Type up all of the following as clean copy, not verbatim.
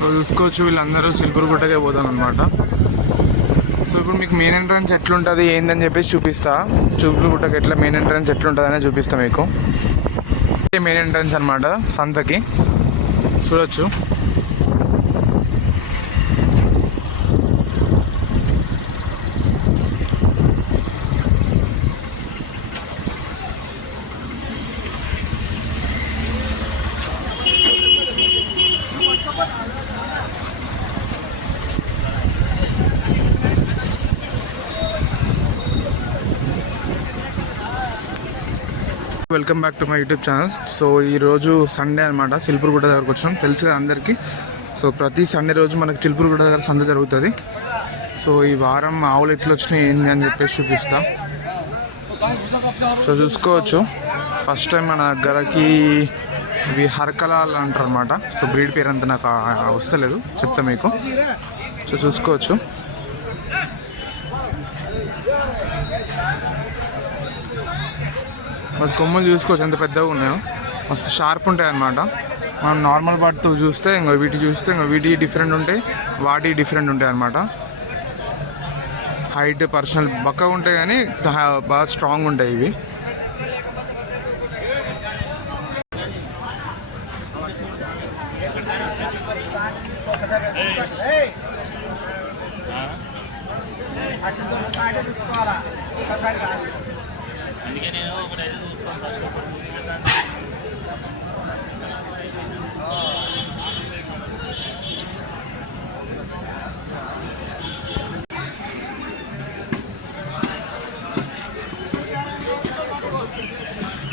So చూసుకోవచ్చు వీళ్ళందరూ చిలుకూరుగుట్టకే పోతారనమాట. So ఇప్పుడు మీకు మెయిన్ ఎంట్రన్స్ ఎట్లుంటుంది ఏందని చెప్పేసి చూపిస్తా. చిలుకూరుగుట్టకి ఎట్లా మెయిన్ ఎంట్రన్స్ ఎట్లుంటుంది అనేది చూపిస్తా మీకు. మెయిన్ ఎంట్రన్స్ అనమాట సంతకి, చూడొచ్చు. Welcome back to my YouTube channel. So ఈరోజు సండే అనమాట, చిలుకూరుగుట్ట దగ్గరకు వచ్చాం. తెలుసు కదా అందరికీ. సో ప్రతి సండే రోజు మనకి చిలుకూరుగుట్ట దగ్గర సంత జరుగుతుంది. సో ఈ వారం ఆవులు ఎట్లా వచ్చినాయి ఏంది అని చెప్పేసి చూపిస్తా. సో చూసుకోవచ్చు, ఫస్ట్ టైం మన దగ్గరకి ఇవి హర్కలాల్ అంటారు అనమాట. సో బ్రీడ్ పేరు అంతా నాకు వస్తలేదు, చెప్తా మీకు. సో చూసుకోవచ్చు, వాటి కొమ్మలు చూసుకోవచ్చు ఎంత పెద్దగా ఉన్నాయో, మస్తు షార్ప్ ఉంటాయి అన్నమాట. మనం నార్మల్ వాటితో చూస్తే ఇంకో వీటి చూస్తే ఇంకో వీటి డిఫరెంట్ ఉంటాయి, వాటి డిఫరెంట్ ఉంటాయి అన్నమాట. హైట్ పర్సనల్ బక్కగా ఉంటాయి కానీ బాగా స్ట్రాంగ్ ఉంటాయి ఇవి.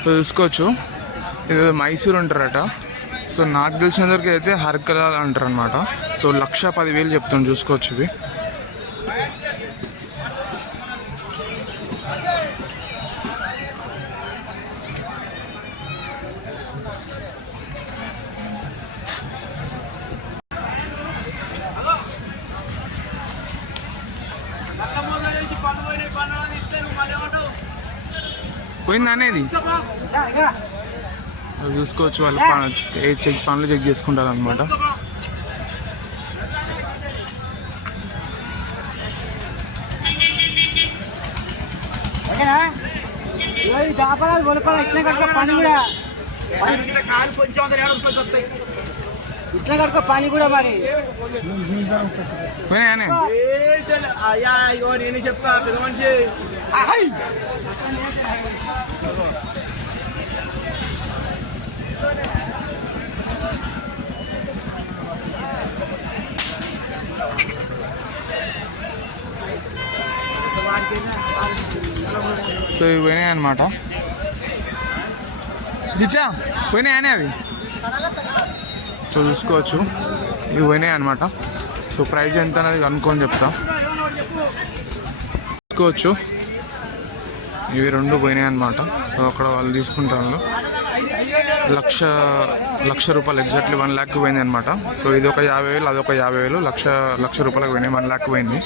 సో చూసుకోవచ్చు, ఇది మైసూర్ ఉంటారట. సో నాకు తెలిసినందుకు అయితే హర్కలాల్ అంటారు అనమాట. సో 1,10,000 చెప్తాను, చూసుకోవచ్చు ఇవి. పోయింది అనేది చూసుకోవచ్చు, వాళ్ళు పనులు చెక్ చేసుకుంటారు అనమాట. पानी కూడా మరి నేను చెప్తా పెద్ద మనిషి. సో ఇవి పోయినాయి అనమాట. చిచ్చా పోయినాయనే అవి. సో చూసుకోవచ్చు, ఇవి పోయినాయి అనమాట. సో ప్రైస్ ఎంత అనేది కనుక్కొని చెప్తా. చూసుకోవచ్చు, ఇవి 2 పోయినాయి అనమాట. సో అక్కడ వాళ్ళు తీసుకుంటారు. 1,00,000 రూపాయలు ఎగ్జాక్ట్లీ 1 lakh పోయింది అనమాట. సో ఇది ఒక 50,000, అదొక 50,000, 1,00,000 రూపాయలకు పోయినాయి. 1 lakh పోయింది.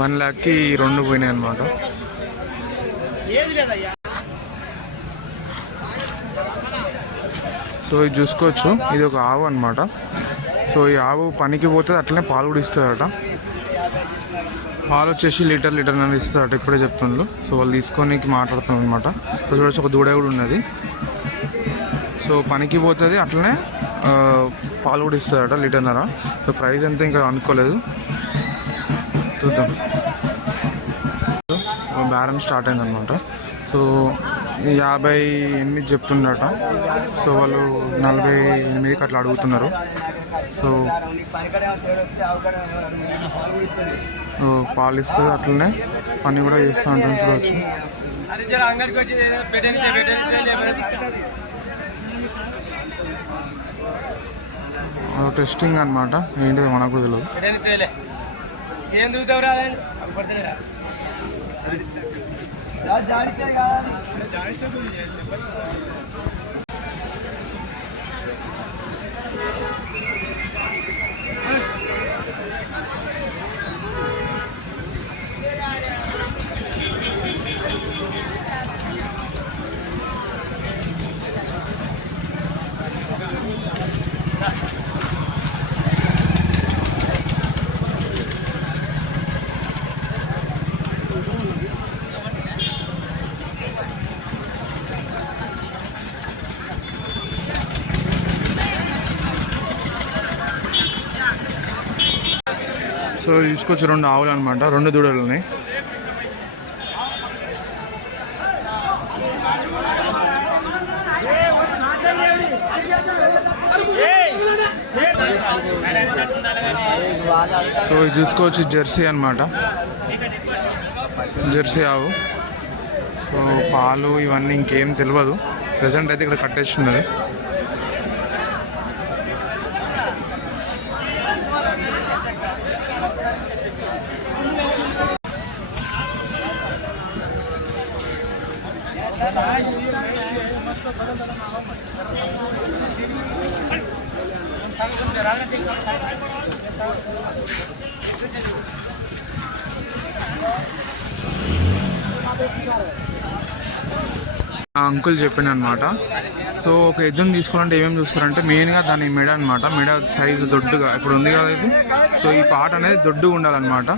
వన్ ల్యాక్కి 2 పోయినాయి అనమాట. సో ఇది చూసుకోవచ్చు, ఇది ఒక ఆవు అనమాట. సో ఈ ఆవు పనికి పోతుంది, అట్లనే పాలు కూడా ఇస్తుందట. పాలు వచ్చేసి లీటర్ అని ఇస్తుందట, ఇప్పుడే చెప్తుండ్రు. సో వాళ్ళు తీసుకొని మాట్లాడుతున్నారు అనమాట. సో చూడొచ్చు, ఒక దూడ కూడా ఉన్నది. సో పనికి పోతుంది, అట్లనే పాలు కూడా ఇస్తుందట లీటర్న్నర. సో ప్రైస్ ఎంత ఇంకా అనుకోలేదు, చూద్దాం. బేరం స్టార్ట్ అయిందనమాట. సో 58 చెప్తుండట. సో వాళ్ళు 48కి అట్లా అడుగుతున్నారు. సో పాలు ఇస్తుంది, అట్లనే పని కూడా చేస్తూ ఉంటుంది, చూడవచ్చు. టెస్టింగ్ అనమాట, ఏంటిది మనకు కూడా తెలియదు. సో తీసుకొచ్చి 2 ఆవులు అనమాట, 2 దూడలు ఉన్నాయి. సో ఇది చూసుకోవచ్చు జెర్సీ అనమాట, జెర్సీ ఆవు. సో పాలు ఇవన్నీ ఇంకేం తెలియదు, ప్రజెంట్ అయితే ఇక్కడ కట్టేస్తున్నది. ఆ అంకుల్ చెప్పిండు అనమాట. సో ఒక ఎద్దుని తీసుకోవాలంటే ఏమేమి చూస్తారంటే మెయిన్గా దాని మెడ అనమాట. మెడ సైజు దొడ్డుగా ఇప్పుడు ఉంది కదా ఇది. సో ఈ పాట అనేది దొడ్డుగా ఉండాలన్నమాట.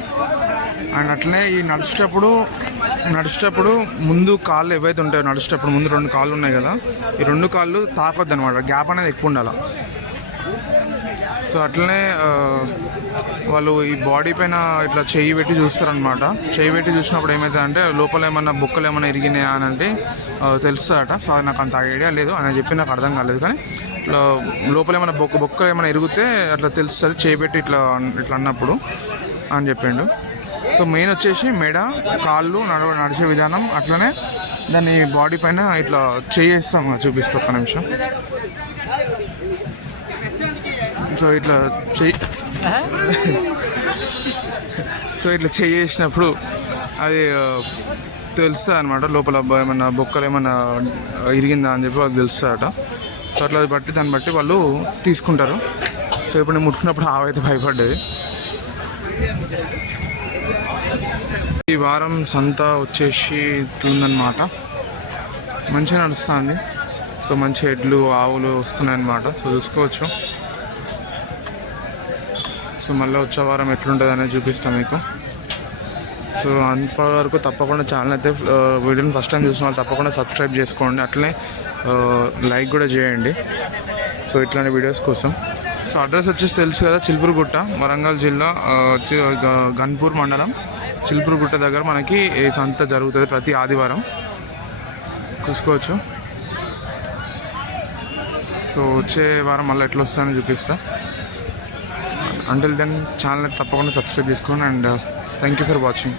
అండ్ అట్లనే ఈ నడిచేటప్పుడు ముందు కాళ్ళు ఏవైతే ఉంటాయో, నడిచేటప్పుడు ముందు 2 కాళ్ళు ఉన్నాయి కదా, ఈ 2 కాళ్ళు తాకొద్దు అనమాట, గ్యాప్ అనేది ఎక్కువ ఉండాలి. సో అట్లనే వాళ్ళు ఈ బాడీ పైన ఇట్లా చెయ్యి పెట్టి చూస్తారనమాట. చెయ్యి పెట్టి చూసినప్పుడు ఏమవుతుందంటే లోపల ఏమన్నా బొక్కలు ఏమైనా ఇరిగినాయా అని అంటే తెలుస్తుందట. సో అది నాకు అంత ఐడియా లేదు, అని చెప్పి నాకు అర్థం కాలేదు. కానీ లోపల ఏమైనా బొక్క ఏమైనా ఇరిగితే అట్లా తెలుస్తుంది చెయ్యి పెట్టి ఇట్లా అన్నప్పుడు అని చెప్పిండు. సో మెయిన్ వచ్చేసి మెడ, కాళ్ళు, నడిచే విధానం, అట్లనే దాన్ని బాడీ పైన ఇట్లా చేయిస్తాం. చూపిస్తా ఒక్క నిమిషం. సో ఇట్లా చేసినప్పుడు అది తెలుస్తుంది అనమాట, లోపల ఏమన్నా బొక్కలు ఏమన్నా ఇరిగిందా అని చెప్పి వాళ్ళకి తెలుస్తుందట. సో అట్లా దాన్ని బట్టి వాళ్ళు తీసుకుంటారు. సో ఇప్పుడు నేను ముట్టుకున్నప్పుడు ఆవైతే భయపడ్డది. ఈ వారం సంత వచ్చేసి ఉందన్నమాట, మంచిగా నడుస్తుంది. సో మంచి ఎడ్లు, ఆవులు వస్తున్నాయి అన్నమాట. సో చూసుకోవచ్చు. సో మళ్ళీ వచ్చే వారం ఎట్లుంటుంది అనేది చూపిస్తాం మీకు. సో అంతవరకు తప్పకుండా ఛానల్ అయితే వీడియోని ఫస్ట్ టైం చూసిన వాళ్ళు తప్పకుండా సబ్స్క్రైబ్ చేసుకోండి, అట్లనే లైక్ కూడా చేయండి. సో ఇట్లాంటి వీడియోస్ కోసం. సో అడ్రస్ వచ్చేసి తెలుసు కదా, చిలుపురుగుట్ట, వరంగల్ జిల్లా, గన్పూర్ మండలం, చిలుపురుగుట్ట దగ్గర మనకి ఈ సంత జరుగుతుంది ప్రతి ఆదివారం. చూసుకోవచ్చు. సో వచ్చే వారం మళ్ళీ ఎట్లా వస్తుందని చూపిస్తా. అంటిల్ దెన్ ఛానల్ తప్పకుండా సబ్స్క్రైబ్ చేసుకోండి. And thank you for watching.